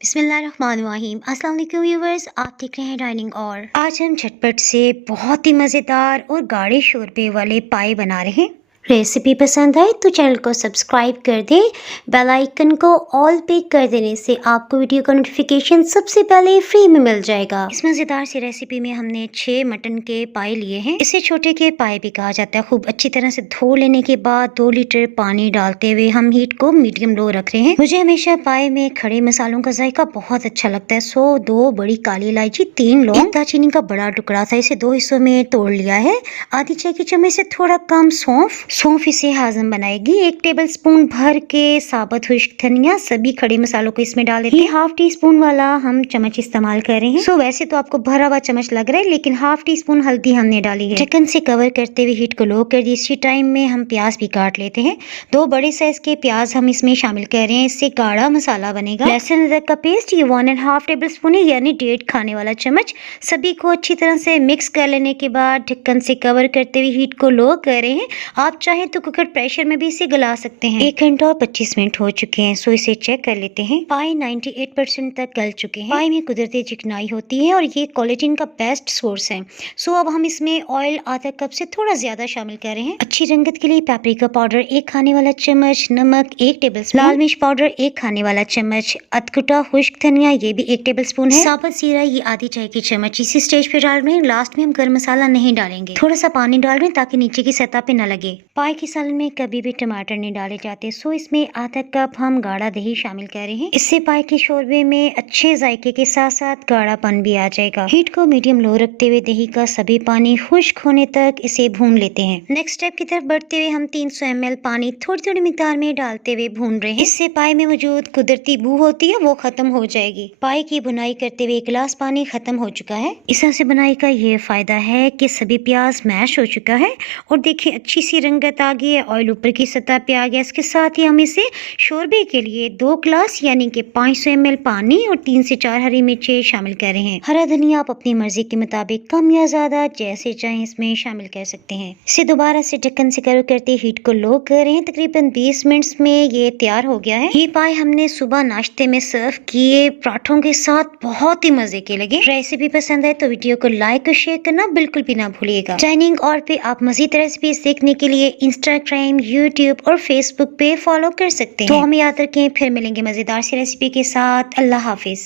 बिस्मिल्लाहिर्रहमानिर्रहीम। अस्सलाम वालेकुम व्यूवर्स, आप देख रहे हैं डाइनिंग। और आज हम झटपट से बहुत ही मज़ेदार और गाढ़े शोरबे वाले पाए बना रहे हैं। रेसिपी पसंद आए तो चैनल को सब्सक्राइब कर दें। बेल आइकन को ऑल पे कर देने से आपको वीडियो का नोटिफिकेशन सबसे पहले फ्री में मिल जाएगा। इस मज़ेदार सी रेसिपी में हमने 6 मटन के पाए लिए हैं। इसे छोटे के पाए भी कहा जाता है। खूब अच्छी तरह से धो लेने के बाद 2 लीटर पानी डालते हुए हम हीट को मीडियम लो रख रहे हैं। मुझे हमेशा पाए में खड़े मसालों का जायका बहुत अच्छा लगता है। 2 बड़ी काली इलायची, 3 लौंग, एक दालचीनी का बड़ा टुकड़ा था, इसे 2 हिस्सों में तोड़ लिया है। आधी चाय की चम्मच से थोड़ा कम सौंफ इसे हाजम बनाएगी। 1 टेबल स्पून भर के साबुत खुश्क धनिया, सभी खड़े मसालों को इसमें डाल देते हैं। हाफ टी स्पून वाला हम चम्मच इस्तेमाल कर रहे हैं। वैसे तो आपको भरा हुआ चम्मच लग रहा है, लेकिन हाफ टी स्पून हल्दी हमने डाली है। ढक्कन से कवर करते हुए हीट को लो कर दी। इसी टाइम में हम प्याज भी काट लेते हैं। 2 बड़े साइज के प्याज हम इसमें शामिल कर रहे हैं, इससे गाढ़ा मसाला बनेगा। लहसुन अदरक का पेस्ट, ये 1.5 टेबल स्पून है, यानी 1.5 खाने वाला चम्मच। सभी को अच्छी तरह से मिक्स कर लेने के बाद ढक्कन से कवर करते हुए हीट को लो कर रहे हैं। आप चाहें तो कुकर प्रेशर में भी इसे गला सकते हैं। 1 घंटा और 25 मिनट हो चुके हैं, सो इसे चेक कर लेते हैं। पाए 98% तक गल चुके हैं। पाए में कुदरती चिकनाई होती है और ये कोलेजन का बेस्ट सोर्स है। सो अब हम इसमें ऑयल आधा कप से थोड़ा ज्यादा शामिल कर रहे हैं। अच्छी रंगत के लिए पेपरिका पाउडर 1 खाने वाला चम्मच, नमक 1 टेबल स्पून, लाल मिर्च पाउडर 1 खाने वाला चम्मच, अधकुटा खुश्क धनिया ये भी 1 टेबल स्पून है, साबुत जीरा ये आधी चाय की चम्मच। इसी स्टेज पे डाल रहे हैं। लास्ट में हम गरम मसाला नहीं डालेंगे, थोड़ा सा पानी डाल रहे हैं ताकि नीचे की सतह पे न लगे। पाए के सालन में कभी भी टमाटर नहीं डाले जाते, सो इसमें आधा कप हम गाढ़ा दही शामिल कर रहे हैं। इससे पाए के शोरबे में अच्छे जायके के साथ साथ गाढ़ापन भी आ जाएगा। हीट को मीडियम लो रखते हुए दही का सभी पानी खुश्क होने तक इसे भून लेते हैं। नेक्स्ट स्टेप की तरफ बढ़ते हुए हम 300 ml पानी थोड़ी थोड़ी मिकदार में डालते हुए भून रहे हैं। इससे पाए में मौजूद कुदरती बू होती है, वो खत्म हो जाएगी। पाए की बुनाई करते हुए 1 गिलास पानी खत्म हो चुका है। इस तरह से बुनाई का ये फायदा है कि सभी प्याज मैश हो चुका है और देखिए अच्छी सी रंगत आ गई है, ऑयल ऊपर की सतह पे आ गया। इसके साथ ही हम इसे शोरबे के लिए 2 गिलास यानी कि 500 ml पानी और 3 से 4 हरी मिर्चें शामिल कर रहे हैं। हरा धनिया आप अपनी मर्जी के मुताबिक कम या ज्यादा जैसे चाहें इसमें शामिल कर सकते हैं। इसे दोबारा से ढक्कन से कवर करते हीट को लो कर रहे हैं। तकरीबन 20 मिनट्स में ये तैयार हो गया है। ये पाए हमने सुबह नाश्ते में सर्व किए, पराठों के साथ बहुत ही मजे के लगे। रेसिपी पसंद है तो वीडियो को लाइक और शेयर करना बिल्कुल भी ना भूलिएगा। डाइनिंग और पे आप मजीद रेसिपीज देखने के लिए इंस्टाग्राम, यूट्यूब और फेसबुक पे फॉलो कर सकते हैं। तो हमें याद रखें, फिर मिलेंगे मजेदार सी रेसिपी के साथ। अल्लाह हाफिज।